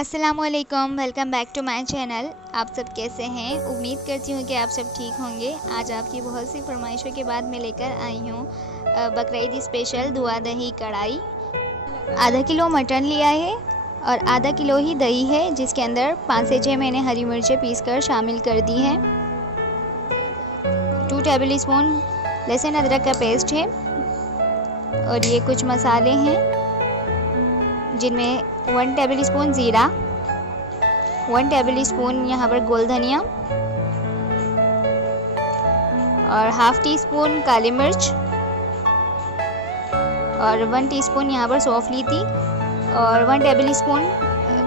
अस्सलामुअलैकुम, welcome back to my channel. आप सब कैसे हैं? उम्मीद करती हूँ कि आप सब ठीक होंगे। आज आपकी बहुत सी फरमाइशों के बाद मैं लेकर आई हूँ बकरीद स्पेशल दुआ दही कढ़ाई। आधा किलो मटन लिया है और आधा किलो ही दही है, जिसके अंदर 5 से 6 मैंने हरी मिर्चें पीस कर शामिल कर दी हैं। 2 टेबल स्पून लहसुन अदरक का पेस्ट है और ये कुछ मसाले हैं जिनमें 1 टेबल स्पून ज़ीरा, 1 टेबल स्पून यहाँ पर गोल धनिया और हाफ़ टी स्पून काली मिर्च और 1 टीस्पून यहाँ पर सौंफ ली थी और 1 टेबल स्पून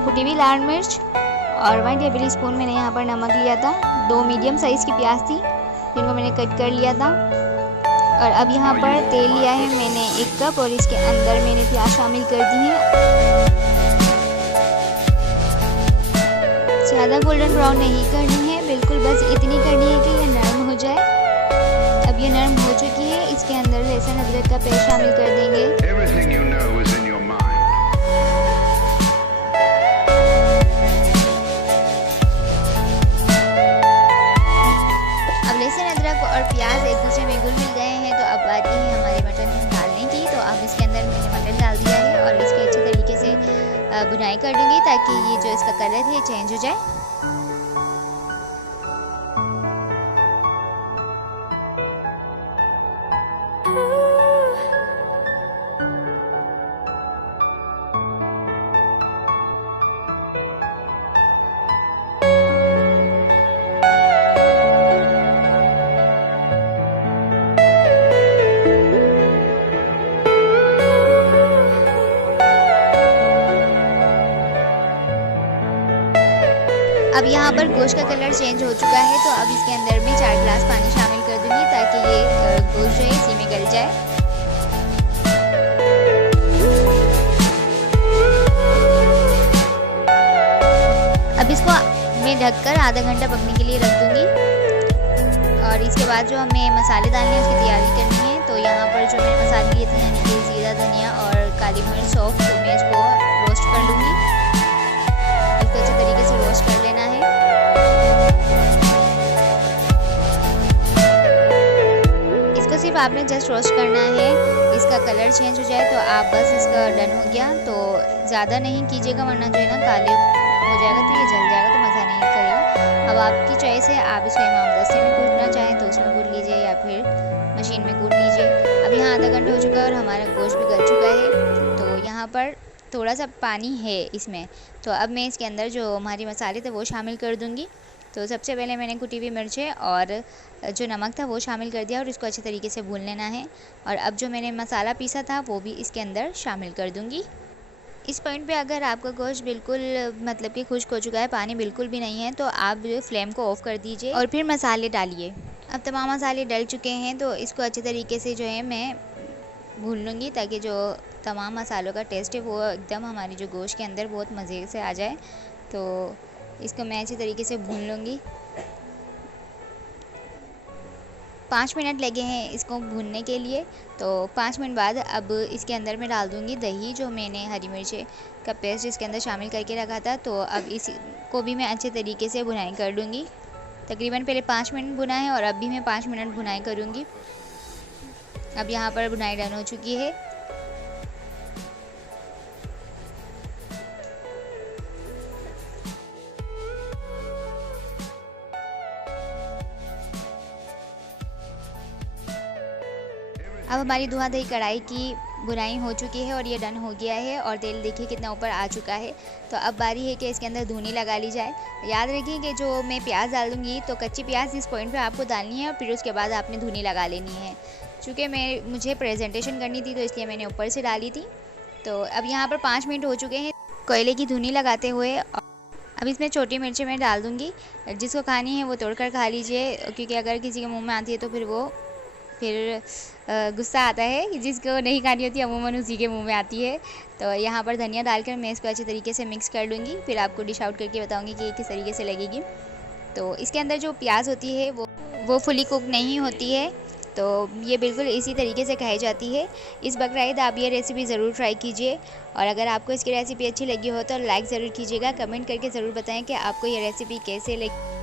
कुटी हुई लाल मिर्च और 1 टेबल स्पून मैंने यहाँ पर नमक लिया था। 2 मीडियम साइज़ की प्याज थी जिनको मैंने कट कर लिया था। और अब यहाँ पर तेल लिया है मैंने 1 कप और इसके अंदर मैंने प्याज शामिल कर दी है। ज़्यादा गोल्डन ब्राउन नहीं करनी है, बिल्कुल बस इतनी करनी है कि ये नरम हो जाए। अब ये नरम हो चुकी है, इसके अंदर लहसुन अदरक का पेस्ट शामिल कर देंगे। अब लहसुन अदरक और प्याज एक दूसरे में घुल मिल गए हैं, तो अब बारी है हमारे मटन डालने की। तो अब इसके अंदर मैंने मटन डाल दिया है और इसके अच्छे तरीके से बुनाई कर दूंगी ताकि ये जो इसका कलर है चेंज हो जाए। अब यहाँ पर गोश्त का कलर चेंज हो चुका है, तो अब इसके अंदर मैं 4 गिलास पानी शामिल कर दूंगी ताकि ये गोश्त जो है इसी में गल जाए। अब इसको मैं ढककर आधा घंटा पकने के लिए रख दूंगी और इसके बाद जो हमें मसाले डालने हैं उसकी तैयारी करनी है। तो यहाँ पर जो मैंने मसाले लिए थे यानी कि ज़ीरा, धनिया और काली मिर्च, सौंफ, तो मैं इसको रोस्ट कर लूँगी। इसको अच्छे तरीके से रोस्ट कर लेना है। इसको सिर्फ आपने जस्ट रोस्ट करना है, इसका कलर चेंज हो जाए तो आप बस इसका डन हो गया। तो ज़्यादा नहीं कीजिएगा वरना जो है ना काले हो जाएगा तो ये जल जाएगा, तो मज़ा नहीं करेगा। अब आपकी चॉइस है, आप इसको इमाम दस्ते में कूटना चाहें तो उसमें कूट लीजिए या फिर मशीन में कूट लीजिए। अब यहाँ आधा घंटा हो चुका है और हमारा गोश्त भी गल चुका है। तो यहाँ पर थोड़ा सा पानी है इसमें, तो अब मैं इसके अंदर जो हमारे मसाले थे वो शामिल कर दूंगी। तो सबसे पहले मैंने कुटी हुई मिर्चें और जो नमक था वो शामिल कर दिया और इसको अच्छे तरीके से भून लेना है। और अब जो मैंने मसाला पीसा था वो भी इसके अंदर शामिल कर दूंगी। इस पॉइंट पे अगर आपका गोश्त बिल्कुल मतलब कि खुश्क हो चुका है, पानी बिल्कुल भी नहीं है, तो आप जो फ्लेम को ऑफ़ कर दीजिए और फिर मसाले डालिए। अब तमाम मसाले डल चुके हैं, तो इसको अच्छे तरीके से जो है मैं भून लूँगी ताकि जो तमाम मसालों का टेस्ट है वो एकदम हमारी जो गोश्त के अंदर बहुत मज़े से आ जाए। तो इसको मैं अच्छी तरीके से भून लूँगी। 5 मिनट लगे हैं इसको भूनने के लिए। तो 5 मिनट बाद अब इसके अंदर मैं डाल दूँगी दही, जो मैंने हरी मिर्ची का पेस्ट इसके अंदर शामिल करके रखा था। तो अब इसको भी मैं अच्छे तरीके से भुनाई कर लूँगी। तकरीबन पहले 5 मिनट भुना है और अब भी मैं 5 मिनट भुनाई करूँगी। अब यहाँ पर भुनाई डन हो चुकी है। अब हमारी दूल्हा दही कढ़ाई की बुनाई हो चुकी है और ये डन हो गया है और तेल देखिए कितना ऊपर आ चुका है। तो अब बारी है कि इसके अंदर धुनी लगा ली जाए। याद रखिए कि जो मैं प्याज डालूंगी तो कच्ची प्याज इस पॉइंट पे आपको डालनी है और फिर उसके बाद आपने धुनी लगा लेनी है। चूँकि मुझे प्रेजेंटेशन करनी थी तो इसलिए मैंने ऊपर से डाली थी। तो अब यहाँ पर 5 मिनट हो चुके हैं कोयले की धुनी लगाते हुए। अब इसमें छोटी मिर्चें मैं डाल दूँगी, जिसको खानी है वो तोड़ कर खा लीजिए, क्योंकि अगर किसी के मुँह में आती है तो फिर गुस्सा आता है। जिसको नहीं खानी होती अमूमन उसी के मुंह में आती है। तो यहाँ पर धनिया डालकर मैं इसको अच्छे तरीके से मिक्स कर लूँगी, फिर आपको डिश आउट करके बताऊँगी कि किस तरीके से लगेगी। तो इसके अंदर जो प्याज होती है वो फुली कुक नहीं होती है, तो ये बिल्कुल इसी तरीके से खाई जाती है। इस बकरा ईद आप ये रेसिपी ज़रूर ट्राई कीजिए, और अगर आपको इसकी रेसिपी अच्छी लगी हो तो लाइक ज़रूर कीजिएगा। कमेंट करके ज़रूर बताएं कि आपको ये रेसिपी कैसे लगी।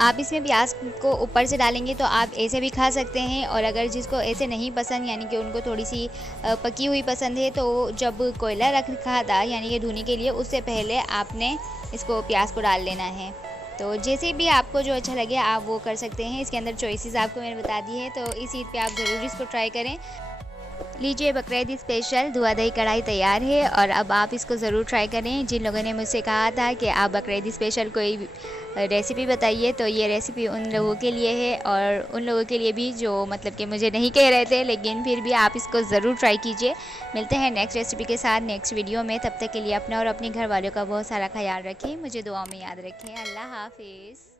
आप इसमें प्याज को ऊपर से डालेंगे तो आप ऐसे भी खा सकते हैं, और अगर जिसको ऐसे नहीं पसंद, यानी कि उनको थोड़ी सी पकी हुई पसंद है, तो जब कोयला रखा था यानी कि धुनी के लिए, उससे पहले आपने इसको प्याज को डाल लेना है। तो जैसे भी आपको जो अच्छा लगे आप वो कर सकते हैं। इसके अंदर चॉइसेस आपको मैंने बता दी है, तो इस ईद पे आप ज़रूर इसको ट्राई करें। लीजिए, बकरा ईद स्पेशल दूआ दही कढ़ाई तैयार है, और अब आप इसको ज़रूर ट्राई करें। जिन लोगों ने मुझसे कहा था कि आप बकरा ईद स्पेशल कोई रेसिपी बताइए, तो ये रेसिपी उन लोगों के लिए है, और उन लोगों के लिए भी जो मतलब कि मुझे नहीं कह रहे थे, लेकिन फिर भी आप इसको ज़रूर ट्राई कीजिए। मिलते हैं नेक्स्ट रेसिपी के साथ नेक्स्ट वीडियो में। तब तक के लिए अपना और अपने घर वालों का बहुत सारा ख्याल रखें। मुझे दुआ में याद रखें। अल्लाह हाफिज़।